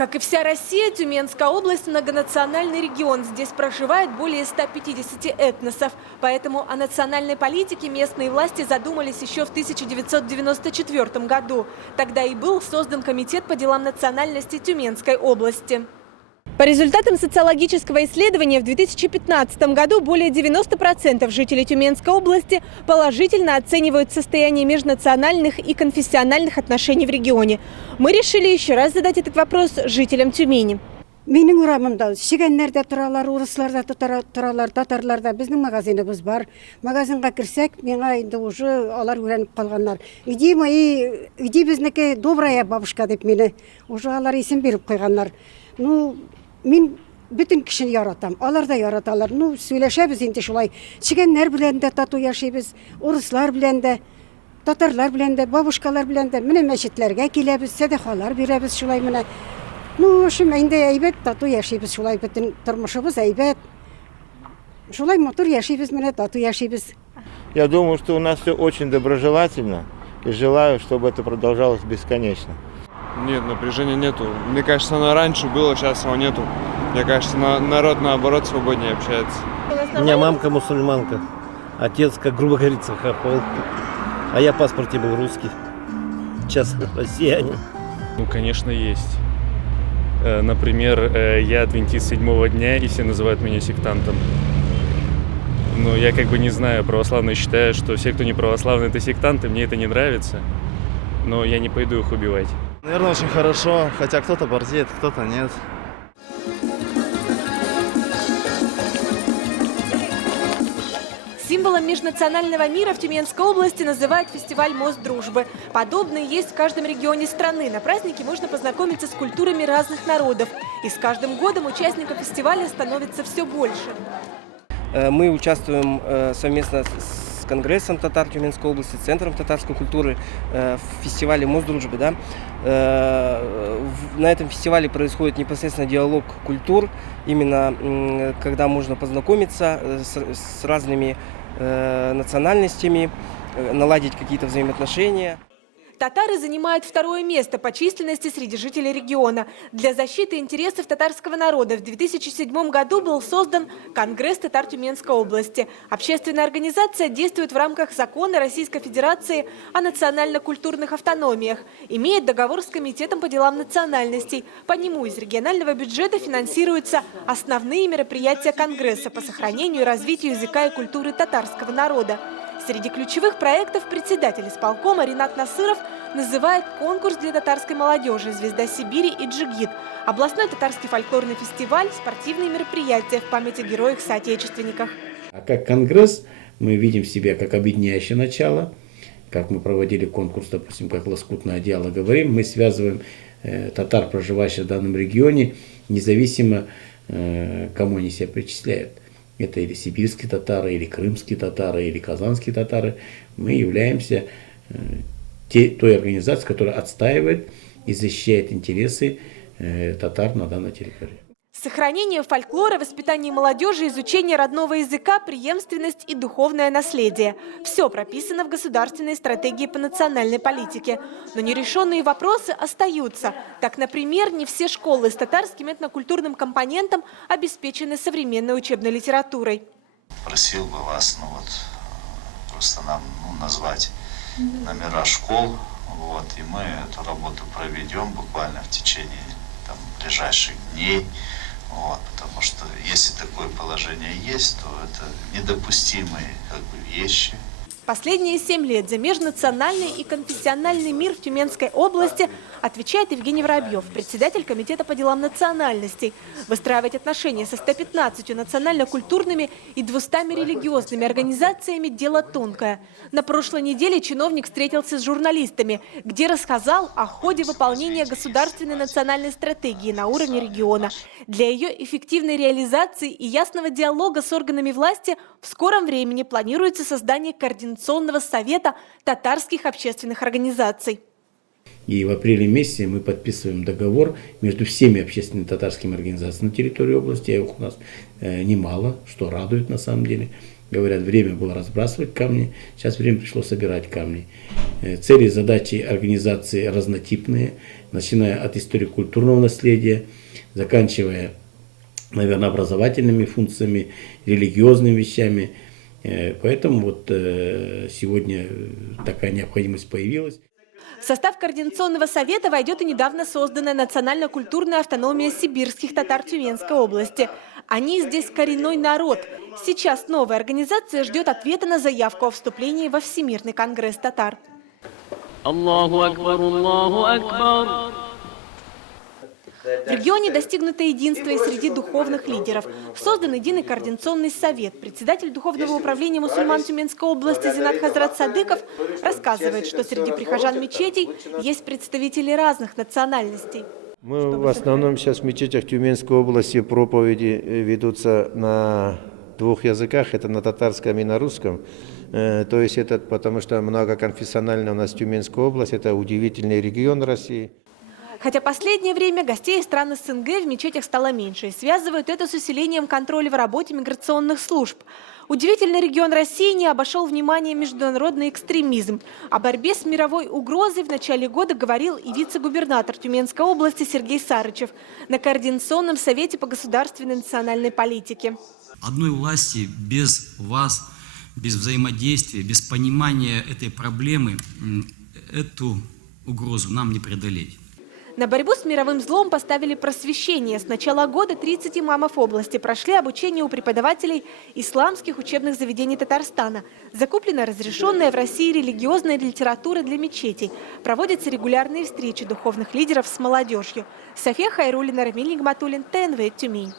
Как и вся Россия, Тюменская область – многонациональный регион. Здесь проживает более 150 этносов. Поэтому о национальной политике местные власти задумались еще в 1994 году. Тогда и был создан Комитет по делам национальности Тюменской области. По результатам социологического исследования в 2015 году более 90% жителей Тюменской области положительно оценивают состояние межнациональных и конфессиональных отношений в регионе. Мы решили еще раз задать этот вопрос жителям Тюмени. Менің урамымда шегенлерде тұралар, орысларда тұралар, татарларда біздің магазиніміз бар. Магазинға кірсек, меңа енді уже алар үйреніп қалғандар. Иди бізнеке добрая бабушка деп мені уже алар есім беріп қойғандар. Ну, мен бүтін кішін яратам, алар да яраталар. Ну, сөйлешебіз енді шулай. Шегенлер білен де тату яшайбыз, орыслар білен де, татарлар білен де, бабушкалар білен де. Міне мәчетлерге келебіз, сәдақалар беребіз шулай міне. Ну, шым әйнде әйбет, тату яшайбыз шулай бүтін тұрмышыбыз әйбет. Шулай мотор яшайбыз міне, тату яшайбыз. Я думаю, что у нас все очень доброжелательно и желаю, чтобы это продолжалось бесконечно. Нет, напряжения нету. Мне кажется, оно раньше было, сейчас его нету. Мне кажется, народ наоборот свободнее общается. У меня мамка мусульманка, отец, как грубо говорится, хохол. А я в паспорте был русский. Сейчас россиянин. Ну, конечно, есть. Например, я адвентист 7-го дня, и все называют меня сектантом. Но я как бы не знаю, православные считают, что все, кто не православный, это сектанты, мне это не нравится. Но я не пойду их убивать. Наверное, очень хорошо, хотя кто-то борзеет, кто-то нет. Символом межнационального мира в Тюменской области называют фестиваль «Мост дружбы». Подобные есть в каждом регионе страны. На празднике можно познакомиться с культурами разных народов. И с каждым годом участников фестиваля становится все больше. Мы участвуем совместно с Конгрессом татар Тюменской области, Центром татарской культуры в фестивале «Мост дружбы». Да? На этом фестивале происходит непосредственно диалог культур, именно когда можно познакомиться с разными национальностями, наладить какие-то взаимоотношения. Татары занимают второе место по численности среди жителей региона. Для защиты интересов татарского народа в 2007 году был создан Конгресс татар Тюменской области. Общественная организация действует в рамках закона Российской Федерации о национально-культурных автономиях. Имеет договор с Комитетом по делам национальностей. По нему из регионального бюджета финансируются основные мероприятия Конгресса по сохранению и развитию языка и культуры татарского народа. Среди ключевых проектов председатель исполкома Ринат Насыров называет конкурс для татарской молодежи «Звезда Сибири» и «Джигит», областной татарский фольклорный фестиваль, спортивные мероприятия в память о героях-соотечественниках. А как конгресс мы видим себя как объединяющее начало, как мы проводили конкурс, допустим, как «Лоскутное одеяло» говорим, мы связываем татар, проживающих в данном регионе, независимо, кому они себя причисляют. Это или сибирские татары, или крымские татары, или казанские татары. Мы являемся той организацией, которая отстаивает и защищает интересы татар на данной территории. Сохранение фольклора, воспитание молодежи, изучение родного языка, преемственность и духовное наследие. Все прописано в государственной стратегии по национальной политике. Но нерешенные вопросы остаются. Так, например, не все школы с татарским этнокультурным компонентом обеспечены современной учебной литературой. Просил бы вас, просто нам назвать номера школ, и мы эту работу проведем буквально в течение ближайших дней. Потому что если такое положение есть, то это недопустимые вещи. Последние 7 лет за межнациональный и конфессиональный мир в Тюменской области отвечает Евгений Воробьев, председатель Комитета по делам национальностей. Выстраивать отношения со 115 национально-культурными и 200 религиозными организациями – дело тонкое. На прошлой неделе чиновник встретился с журналистами, где рассказал о ходе выполнения государственной национальной стратегии на уровне региона. Для ее эффективной реализации и ясного диалога с органами власти в скором времени планируется создание Координационного совета татарских общественных организаций. И в апреле месяце мы подписываем договор между всеми общественными татарскими организациями на территории области. Их у нас немало, что радует на самом деле. Говорят, время было разбрасывать камни, сейчас время пришло собирать камни. Цели и задачи организации разнотипные. начиная от историко-культурного наследия, заканчивая, наверное, образовательными функциями, религиозными вещами. Поэтому вот сегодня такая необходимость появилась. В состав Координационного совета войдет и недавно созданная национально-культурная автономия сибирских татар Тюменской области. Они здесь коренной народ. Сейчас новая организация ждет ответа на заявку о вступлении во Всемирный конгресс татар. Аллаху акбар, Аллаху акбар. В регионе достигнуто единство и среди духовных лидеров. Создан единый координационный совет. Председатель Духовного управления мусульман Тюменской области Зинат Хазрат Садыков рассказывает, что среди прихожан мечетей есть представители разных национальностей. Мы в основном сейчас в мечетях Тюменской области проповеди ведутся на двух языках, это на татарском и на русском. То есть это потому что многоконфессиональная у нас Тюменская область, это удивительный регион России. Хотя последнее время гостей из стран СНГ в мечетях стало меньше и связывают это с усилением контроля в работе миграционных служб. Удивительный регион России не обошел вниманием международный экстремизм. О борьбе с мировой угрозой в начале года говорил и вице-губернатор Тюменской области Сергей Сарычев на Координационном совете по государственной и национальной политике. Одной власти без вас, без взаимодействия, без понимания этой проблемы, эту угрозу нам не преодолеть. На борьбу с мировым злом поставили просвещение. С начала года 30 имамов области прошли обучение у преподавателей исламских учебных заведений Татарстана. Закуплена разрешенная в России религиозная литература для мечетей. Проводятся регулярные встречи духовных лидеров с молодежью. София Хайруллина, Рамиль Нигматуллин, ТНВ, Тюмень.